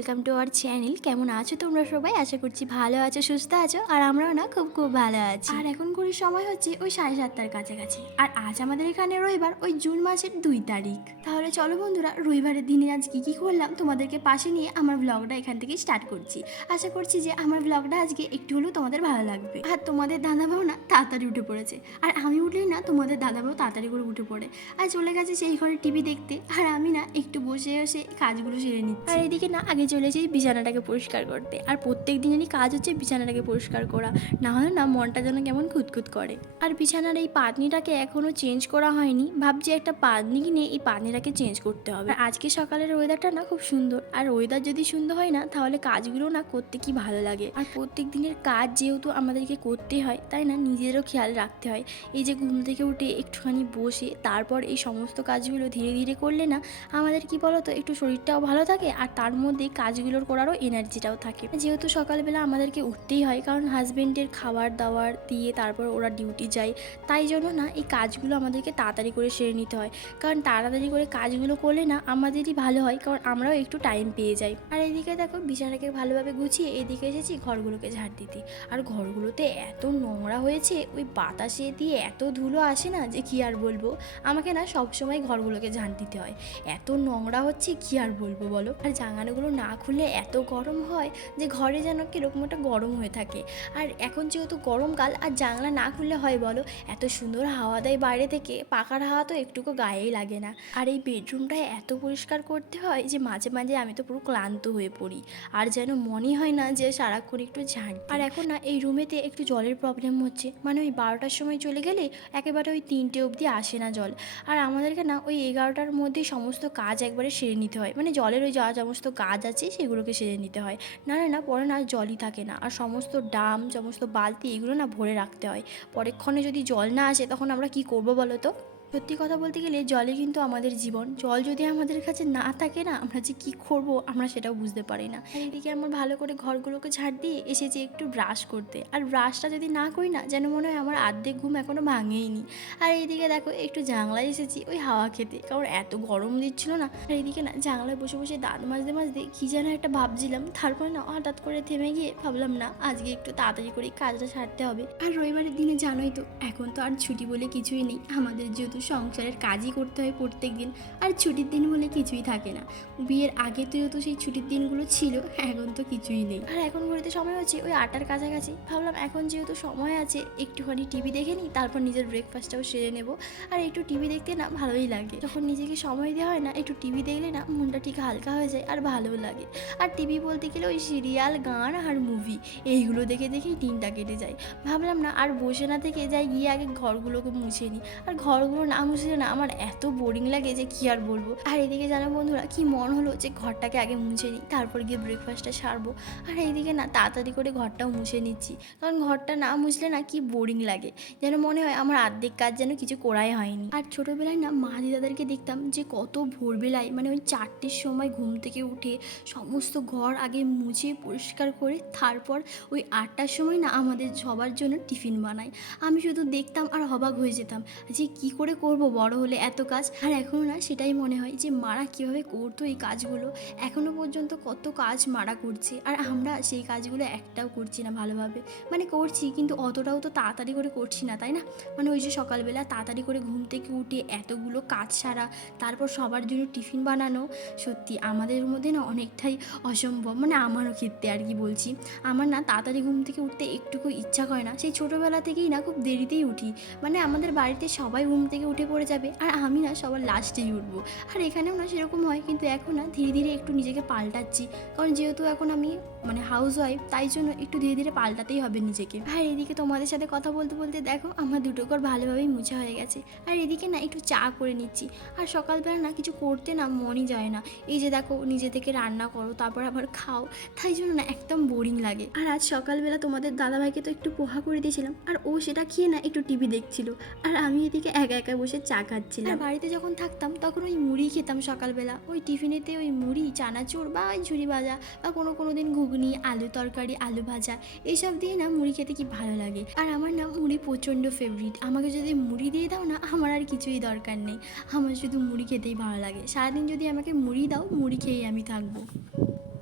Welcome to our channel. কেমন আছো তোমরা সবাই? আশা করছি ভালো আছো, সুস্থ আছো, আর আমরাও না খুব খুব ভালো আছি। আর এখন করে সময় হচ্ছে ওই 7:30টার কাছাকাছি। আর আজ আমাদের এখানে রবিবার, ওই জুন মাসের 2 তারিখ। তাহলে চলো বন্ধুরা, রবিবারের দিনে আজ কি করলাম তোমাদেরকে পাশে নিয়ে আমার ব্লগটা এখান থেকে স্টার্ট করছি। আশা করছি যে আমার ব্লগটা আজকে একটু হলেও তোমাদের ভালো লাগবে। আর তোমাদের দাদাবাবু না তাড়াতাড়ি উঠে পড়েছে, আর আমি উঠলেই না তোমাদের দাদাবাবু তাড়াতাড়ি করে উঠে পড়ে আর চলে গেছে সেই ঘরে টিভি দেখতে। আর আমি না একটু বসে বসে কাজগুলো সেরে নিচ্ছি। আর এদিকে না আগে চলে যাই বিছানাটাকে পরিষ্কার করতে। আর প্রত্যেক দিনেরই কাজ হচ্ছে বিছানাটাকে পরিষ্কার করা, না হলে না মনটা যেন কেমন খুঁতখুত করে। আর বিছানার এই পাতনিটাকে এখনও চেঞ্জ করা হয়নি, ভাবছি একটা পাতনি কিনে এই পাতনিটাকে চেঞ্জ করতে হবে। আর আজকে সকালের ওয়েদারটা না খুব সুন্দর, আর ওয়েদার যদি সুন্দর হয় না তাহলে কাজগুলো না করতে কি ভালো লাগে। আর প্রত্যেক দিনের কাজ যেহেতু আমাদেরকে করতে হয়, তাই না নিজেরও খেয়াল রাখতে হয়। এই যে ঘুম থেকে উঠে একটুখানি বসে তারপর এই সমস্ত কাজগুলো ধীরে ধীরে করলে না আমাদের কি বলতো একটু শরীরটাও ভালো থাকে, আর তার মধ্যে কাজগুলোর করারও এনার্জিটাও থাকে। যেহেতু সকালবেলা আমাদেরকে উঠতেই হয়, কারণ হাজবেন্ডের খাবার দাবার দিয়ে তারপর ওরা ডিউটি যায়, তাই জন্য না এই কাজগুলো আমাদেরকে তাড়াতাড়ি করে সেরে নিতে হয়। কারণ তাড়াতাড়ি করে কাজগুলো করলে না আমাদেরই ভালো হয়, কারণ আমরাও একটু টাইম পেয়ে যাই। আর এদিকে দেখো বিছানাটাকে ভালোভাবে গুছিয়ে এদিকে এসেছি ঘরগুলোকে ঝাড় দিতে। আর ঘরগুলোতে এত নোংরা হয়েছে, ওই বাতাসে দিয়ে এত ধুলো আসে না যে কি আর বলবো। আমাকে না সবসময় ঘরগুলোকে ঝাড় দিতে হয়, এত নোংরা হচ্ছে কি আর বলবো বলো। আর জানালাগুলো না খুললে এত গরম হয় যে ঘরে যেন কিরকম একটা গরম হয়ে থাকে। আর এখন যেহেতু গরমকাল, আর জানলা না খুললে হয় বলো, এত সুন্দর হাওয়া দেয় বাইরে থেকে, পাখার হাওয়া তো একটুকু গায়েই লাগে না। আর এই বেডরুমটায় এত পরিষ্কার করতে হয় যে মাঝে মাঝে আমি তো পুরো ক্লান্ত হয়ে পড়ি, আর যেন মনে হয় না যে সারাক্ষণ একটু ঝাড়। আর এখন না এই রুমেতে একটু জলের প্রবলেম হচ্ছে, মানে ওই 12টার সময় চলে গেলে একেবারে ওই 3টে অবধি আসে না জল। আর আমাদেরকে না ওই 11টার মধ্যেই সমস্ত কাজ একবারে সেরে নিতে হয়, মানে জলের ওই যা সমস্ত কাজ আছে সেগুলোকে সেরে নিতে হয়, নাহলে না পরে না জলই থাকে না। আর সমস্ত ড্রাম সমস্ত বালতি এগুলো না ভরে রাখতে হয়, পরেক্ষণে যদি জল না আসে তখন আমরা কি করবো বলো তো। সত্যি কথা বলতে গেলে জলই কিন্তু আমাদের জীবন। জল যদি আমাদের কাছে না থাকে না, আমরা যে কী করবো আমরা সেটাও বুঝতে পারি না। আর এদিকে আমার ভালো করে ঘরগুলোকে ঝাড় দিয়ে এসেছি একটু ব্রাশ করতে, আর ব্রাশটা যদি না করি না যেন মনে হয় আমার আর্ধেক ঘুম এখনও ভাঙেইনি। আর এইদিকে দেখো একটু জানলায় এসেছি ওই হাওয়া খেতে, কারণ এত গরম দিচ্ছিল না। আর এইদিকে না জানলায় বসে বসে দাঁত মাজতে মাজতে কী যেন একটা ভাবছিলাম, তারপরে না হঠাৎ করে থেমে গিয়ে ভাবলাম না আজকে একটু তাড়াতাড়ি করে কাজটা সারতে হবে। আর রবিবারের দিনে জানোই তো এখন তো আর ছুটি বলে কিছুই নেই, আমাদের যেহেতু সংসারের কাজই করতে হয় প্রত্যেক দিন, আর ছুটির দিন বলে কিছুই থাকে না। বিয়ের আগে তো যেহেতু সেই ছুটির দিনগুলো ছিল, এখন তো কিছুই নেই। আর এখন ঘড়িতে সময় হচ্ছে ওই 8টার কাছাকাছি। ভাবলাম এখন যেহেতু সময় আছে একটুখানি টিভি দেখে নিই, তারপর নিজের ব্রেকফাস্টটাও সেরে নেবো। আর একটু টিভি দেখতে না ভালোই লাগে, যখন নিজেকে সময় দেওয়া হয় না একটু টিভি দেখলে না মনটা ঠিক হালকা হয়ে যায় আর ভালোও লাগে। আর টিভি বলতে গেলে ওই সিরিয়াল, গান আর মুভি এইগুলো দেখে দেখেই দিনটা কেটে যায়। ভাবলাম না আর বসে না থেকে যাই গিয়ে আগে ঘরগুলোকে মুছে নিই। আর ঘরগুলো না মুছলে না আমার এত বোরিং লাগে যে কি আর বলবো। আর এদিকে জানো বন্ধুরা কি মন হলো যে ঘরটাকে আগে মুছে নিই, তারপর গিয়ে ব্রেকফাস্টটা সারবো। আর এইদিকে না তাড়াতাড়ি করে ঘরটাও মুছে নিচ্ছি, কারণ ঘরটা না মুছলে না কি বোরিং লাগে, যেন মনে হয় আমার অর্ধেক কাজ যেন কিছু করাই হয়নি। আর ছোটোবেলায় না মা দিদাদেরকে দেখতাম যে কত ভোরবেলায়, মানে ওই 4টের সময় ঘুম থেকে উঠে সমস্ত ঘর আগে মুছে পরিষ্কার করে তারপর ওই 8টার সময় না আমাদের সবার জন্য টিফিন বানায়। আমি শুধু দেখতাম আর অবাক হয়ে যেতাম যে কি করে করব বড় হলে এত কাজ। আর এখনও না সেটাই মনে হয় যে মারা কীভাবে করতো এই কাজগুলো, এখনও পর্যন্ত কত কাজ মারা করছে, আর আমরা সেই কাজগুলো একটাও করছি না ভালোভাবে। মানে করছি কিন্তু অতটাও তো তাড়াতাড়ি করে করছি না, তাই না? মানে ওই যে সকালবেলা তাড়াতাড়ি করে ঘুম থেকে উঠে এতগুলো কাজ সারা, তারপর সবার জন্য টিফিন বানানো, সত্যি আমাদের মধ্যে না অনেকটাই অসম্ভব, মানে আমারও ক্ষেত্রে আর কি বলছি। আমার না তাড়াতাড়ি ঘুম থেকে উঠতে একটুকু ইচ্ছা করে না, সেই ছোটোবেলা থেকেই না খুব দেরিতেই উঠি। মানে আমাদের বাড়িতে সবাই ঘুম থেকে উঠে পড়ে যাবে আর আমি না সবার লাস্টেই উঠবো। আর এখানেও না সেরকম হয়, কিন্তু এখন না ধীরে ধীরে একটু নিজেকে পাল্টাচ্ছি, কারণ যেহেতু এখন আমি মানে হাউস ওয়াইফ, তাই জন্য একটু ধীরে ধীরে পাল্টাতেই হবে নিজেকে। আর এদিকে তোমাদের সাথে কথা বলতে বলতে দেখো আমার দুটো ঘর ভালোভাবেই মুছা হয়ে গেছে। আর এদিকে না একটু চা করে নিচ্ছি। আর সকালবেলা না কিছু করতে না মনই যায় না, এই যে দেখো নিজে থেকে রান্না করো তারপর আবার খাও, তাই জন্য না একদম বোরিং লাগে। আর আজ সকালবেলা তোমাদের দাদাভাইকে তো একটু পোহা করে দিয়েছিলাম, আর ও সেটা খেয়ে না একটু টিভি দেখছিল, আর আমি এদিকে একা একা বসে চা খাচ্ছিলাম। বাড়িতে যখন থাকতাম তখন ওই মুড়ি খেতাম সকালবেলা, ওই টিফিনেতে ওই মুড়ি, চানাচুর বা ওই ঝুরি ভাজা, বা কোনো দিন ঘুগনি, আলু তরকারি, আলু ভাজা, এইসব দিয়ে না মুড়ি খেতে কি ভালো লাগে। আর আমার না মুড়ি প্রচণ্ড ফেভারিট, আমাকে যদি মুড়ি দিয়ে দাও না আমার আর কিছুই দরকার নেই, আমার শুধু মুড়ি খেতেই ভালো লাগে। সারাদিন যদি আমাকে মুড়ি দাও মুড়ি খেয়েই আমি থাকবো।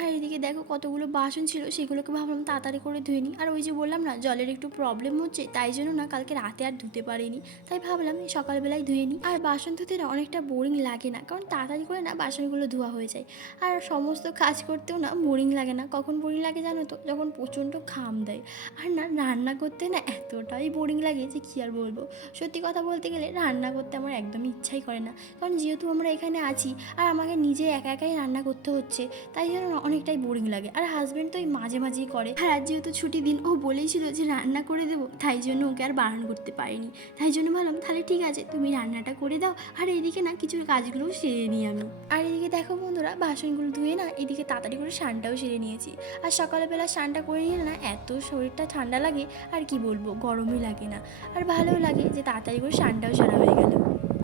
আর এদিকে দেখো কতগুলো বাসন ছিল, সেগুলোকে ভাবলাম তাড়াতাড়ি করে ধুয়ে নিই। আর ওই যে বললাম না জলের একটু প্রবলেম হচ্ছে, তাই জন্য না কালকে রাতে আর ধুতে পারিনি, তাই ভাবলাম এই সকালবেলায় ধুয়ে নিই। আর বাসন ধুতে না অনেকটা বোরিং লাগে না, কারণ তাড়াতাড়ি করে না বাসনগুলো ধোয়া হয়ে যায়। আর সমস্ত কাজ করতেও না বোরিং লাগে না। কখন বোরিং লাগে জানো তো? যখন প্রচণ্ড ঘাম দেয়। আর না রান্না করতে না এতটাই বোরিং লাগে যে কী আর বলবো। সত্যি কথা বলতে গেলে রান্না করতে আমার একদমই ইচ্ছাই করে না, কারণ যেহেতু আমরা এখানে আছি আর আমাকে নিজে একা একাই রান্না করতে হচ্ছে, তাই জন্য না অনেকটাই বোরিং লাগে। আর হাজব্যান্ড তো এই মাঝে মাঝেই করে। আর আজ যেহেতু ছুটি দিন, ও বলেইছিল যে রান্না করে দেবো, তাই জন্য ওকে আর বারণ করতে পারিনি। তাই জন্য ভাবলাম তাহলে ঠিক আছে তুমি রান্নাটা করে দাও, আর এইদিকে না কিছু কাজগুলোও সেরে নিই আমি। আর এদিকে দেখো বন্ধুরা, বাসনগুলো ধুয়ে না এদিকে তাড়াতাড়ি করে স্নানটাও সেরে নিয়েছি। আর সকালবেলা স্নানটা করে নিলে না এত শরীরটা ঠান্ডা লাগে, আর কি বলবো, গরমই লাগে না। আর ভালোও লাগে যে তাড়াতাড়ি করে স্নানটাও সারা হয়ে গেল।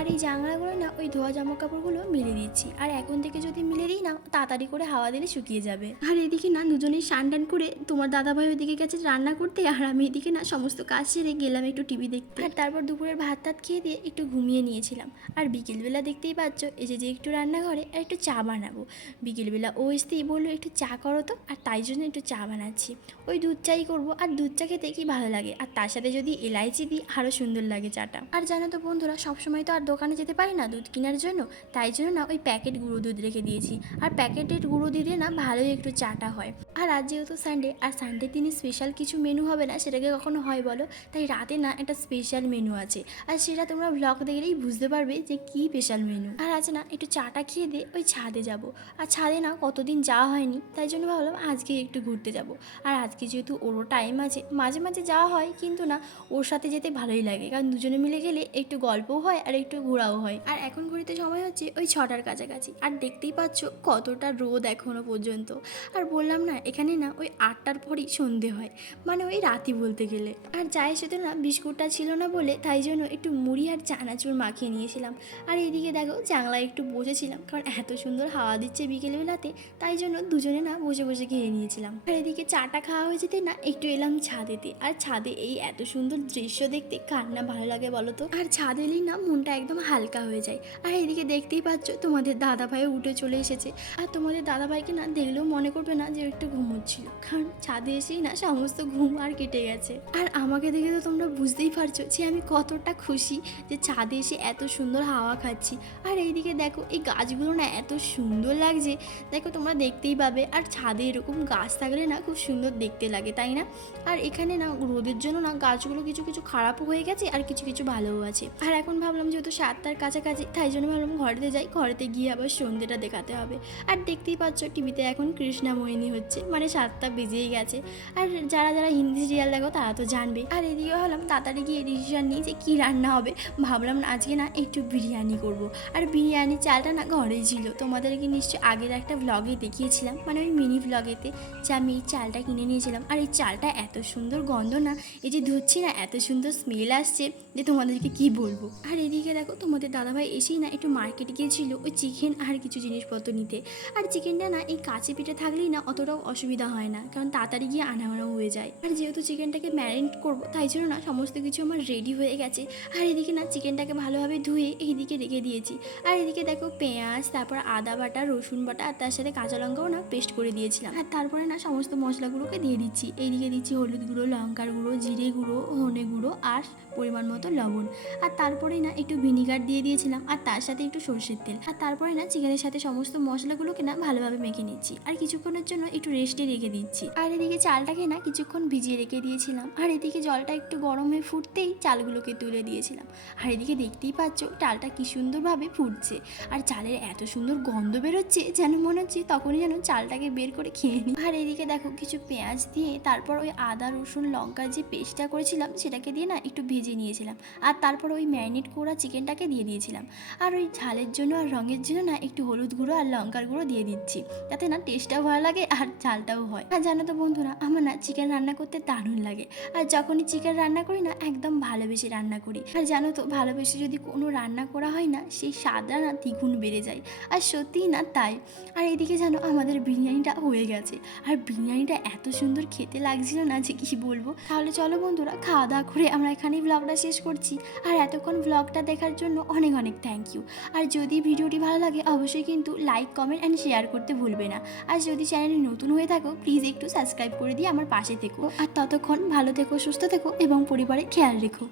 আর এই জানলাগুলো না ওই ধোয়া জামা কাপড়গুলো মিলে দিচ্ছি। আর এখন থেকে যদি মিলে দিই না, তাড়াতাড়ি করে হাওয়া দিলে শুকিয়ে যাবে। আর এদিকে না দুজনেই স্নান টান করে তোমার দাদাভাই ওইদিকে গেছে রান্না করতে, আর আমি এদিকে না সমস্ত কাজ সেরে গেলাম একটু টিভি দেখতে। আর তারপর দুপুরের ভাত টাত খেয়ে দিয়ে একটু ঘুমিয়ে নিয়েছিলাম। আর বিকেলবেলা দেখতেই পাচ্ছ এই যে একটু রান্নাঘরে আর একটু চা বানাবো। বিকেলবেলা ও স্ত্রী বললো একটু চা করো তো, আর তাই জন্য একটু চা বানাচ্ছি। ওই দুধ চাই করবো, আর দুধ চা খেতে কি ভালো লাগে, আর তার সাথে যদি এলাইচি দিই আরও সুন্দর লাগে চাটা। আর জানো তো বন্ধুরা, সবসময় তো আর দোকানে যেতে পারি না দুধ কেনার জন্য, তাই জন্য না ওই প্যাকেট গুঁড়ো দুধ রেখে দিয়েছি। আর প্যাকেটের গুঁড়ো দিলে না ভালোই একটু চাটা হয়। আর আজ যেহেতু সানডে, আর সানডে দিনই স্পেশাল কিছু মেনু হবে না, সেটাকে কখনো হয় বলো? তাই রাতে না একটা স্পেশাল মেনু আছে, আর সেটা তোমরা ব্লগ দেখলেই বুঝতে পারবে যে কী স্পেশাল মেনু। আর আজ না একটু চাটা খেয়ে দিয়ে ওই ছাদে যাব। আর ছাদে না কতদিন যাওয়া হয়নি, তাই জন্য ভাবলাম আজকে একটু ঘুরতে যাব। আর আজকে যেহেতু ওরও টাইম আছে, মাঝে মাঝে যাওয়া হয়, কিন্তু না ওর সাথে যেতে ভালোই লাগে, কারণ দুজনে মিলে গেলে একটু গল্পও হয় আর একটু ঘোরাও হয়। আর এখন ঘুরতে সময় হচ্ছে ওই 6টার কাছাকাছি, আর দেখতেই পাচ্ছ কতটা রোদ এখনো পর্যন্ত। আর বললাম না এখানে না ওই 8টার পরই সন্ধে হয়, মানে ওই রাতি বলতে গেলে। আর চায়ের সাথে না বিস্কুটটা ছিল না বলে, তাই জন্য একটু মুড়ি আর চানাচুর মাখিয়ে নিয়েছিলাম। আর এদিকে দেখো জানলায় একটু বসেছিলাম, কারণ এত সুন্দর হাওয়া দিচ্ছে বিকেলবেলাতে, তাই জন্য দুজনে না বসে বসে খেয়ে নিয়েছিলাম। আর এদিকে চাটা খাওয়া হয়ে যেতে না একটু এলাম ছাদেতে। আর ছাদে এই এত সুন্দর দৃশ্য দেখতে কার না ভালো লাগে বলো তো? আর ছাদ এলেই না মনটা একদম হালকা হয়ে যায়। আর এদিকে দেখতেই পাচ্ছ তোমাদের দাদাভাইও উঠে চলে এসেছে। আর তোমাদের দাদাভাইকে না দেখলেও মনে করবে না যে একটু ঘুমোচ্ছিল, কারণ ছাদে এসেই না সমস্ত ঘুম আর কেটে গেছে। আর আমাকে দেখে তো তোমরা বুঝতেই পারছো যে আমি কতটা খুশি যে ছাদে এসে এত সুন্দর হাওয়া খাচ্ছি। আর এইদিকে দেখো এই গাছগুলো না এত সুন্দর লাগছে, দেখো তোমরা দেখতেই পাবে। আর ছাদে এরকম গাছ থাকলে না খুব সুন্দর দেখতে লাগে, তাই না? আর এখানে না রোদের জন্য না গাছগুলো কিছু কিছু খারাপও হয়ে গেছে, আর কিছু কিছু ভালোও আছে। আর এখন ভাবলাম যেহেতু 7টার কাছাকাছি, তাই জন্য ভাবলাম ঘরেতে যাই, ঘরেতে গিয়ে আবার সন্ধ্যেটা দেখাতে হবে। আর দেখতেই পাচ্ছ টিভিতে এখন কৃষ্ণাময়িনী হচ্ছে, মানে 7টা বেজেই গেছে। আর যারা যারা হিন্দি সিরিয়াল দেখো তারা তো জানবে। আর এদিকে হলাম তাড়াতাড়ি গিয়ে ডিসিশন নিই যে কী রান্না হবে। ভাবলাম আজকে না একটু বিরিয়ানি করব। আর বিরিয়ানির চালটা না ঘরেই ছিল, তোমাদেরকে নিশ্চয়ই আগের একটা ভ্লগে দেখিয়েছিলাম, মানে ওই মিনি ভ্লগেতে, যে আমি এই চালটা কিনে নিয়েছিলাম। আর এই চালটা এত সুন্দর গন্ধ না, এই যে ধুচ্ছি না এত সুন্দর স্মেল আসছে যে তোমাদেরকে কি বলবো। আর এদিকে দেখো তোমাদের দাদাভাই এসেই না একটু মার্কেটে গিয়েছিল ওই চিকেন আর কিছু জিনিসপত্র নিতে। আর চিকেনটা না এই কাছে পিঠে থাকলেই না অতটাও অসুবিধা হয় না, কারণ তাড়াতাড়ি গিয়ে আনানো হয়ে যায়। আর যেহেতু চিকেনটাকে ম্যারিনেট করবো, তাই জন্য না সমস্ত কিছু আমার রেডি হয়ে গেছে। আর এদিকে না চিকেনটাকে ভালোভাবে ধুয়ে এইদিকে রেখে দিয়েছি। আর এদিকে দেখো পেঁয়াজ, তারপর আদা বাটা, রসুন বাটা, আর তার সাথে কাঁচা লঙ্কাও না পেস্ট করে দিয়েছিলাম। আর তারপরে না সমস্ত মশলাগুলোকে দিয়ে দিচ্ছি। এইদিকে দিচ্ছি হলুদ গুঁড়ো, লঙ্কার গুঁড়ো, জিরে গুঁড়ো, ধনে গুঁড়ো, আর পরিমাণ মতো লবণ। আর তারপরেই না একটু ভিনিগার দিয়ে দিয়েছিলাম, আর তার সাথে একটু সরষের তেল। আর তারপরে না চিকেনের সাথে সমস্ত মশলাগুলোকে না ভালোভাবে মেখে নিচ্ছি, আর কিছুক্ষণের জন্য একটু রেস্টে রেখে দিচ্ছি। আর এদিকে চালটাকে না কিছুক্ষণ ভিজিয়ে রেখে দিয়েছিলাম। আর এদিকে জলটা একটু গরম হয়ে ফুটতেই চালগুলোকে তুলে দিয়েছিলাম। আর এদিকে দেখতেই পাচ্ছ চালটা কি সুন্দরভাবে ফুটছে, আর চালের এত সুন্দর গন্ধ বেরোচ্ছে যেন মনে হচ্ছে তখনই যেন চালটাকে বের করে খেয়ে নিই। আর এদিকে দেখো কিছু পেঁয়াজ দিয়ে তারপর ওই আদা রসুন লঙ্কার যে পেস্টটা করেছিলাম সেটাকে দিয়ে না একটু ভেজে নিয়েছিলাম। আর তারপর ওই ম্যারিনেট করা চিকেনটাকে দিয়ে দিয়েছিলাম। আর ওই ঝালের জন্য আর রঙের জন্য না একটু হলুদ গুঁড়ো আর লঙ্কার গুঁড়ো দিয়ে দিচ্ছি, যাতে না টেস্টটাও ভালো লাগে আর ঝালটাও হয়। আর জানো তো বন্ধুরা, আমার না চিকেন রান্না করতে দারুণ লাগে। আর যখনই চিকেন রান্না করি না, একদম ভালোবেসে রান্না করি। আর জানো তো, ভালোবেসে যদি কোনো রান্না করা হয় না, সেই স্বাদটা না দ্বিগুণ বেড়ে যায়। আর সত্যিই না তাই। আর এদিকে জানো, আমাদের বিরিয়ানিটা হয়ে গেছে। আর বিরিয়ানিটা এত সুন্দর খেতে লাগছিল না যে কি বলবো। তাহলে চলো বন্ধুরা, খাওয়া দাওয়া করে আমরা এখানেই ব্লগটা শেষ করছি। আর এতক্ষণ ব্লগটা দেখার জন্য অনেক অনেক থ্যাংক ইউ। আর যদি ভিডিওটি ভালো লাগে অবশ্যই কিন্তু লাইক, কমেন্ট অ্যান্ড শেয়ার করতে ভুলবে না। আর যদি চ্যানেলে নতুন হয়ে থাকো, প্লিজ একটু সাবস্ক্রাইব করে দিয়ে আমার পাশে থেকো। আর ততক্ষণ ভালো থেকো, সুস্থ থেকো এবং পরিবারের খেয়াল রেখো।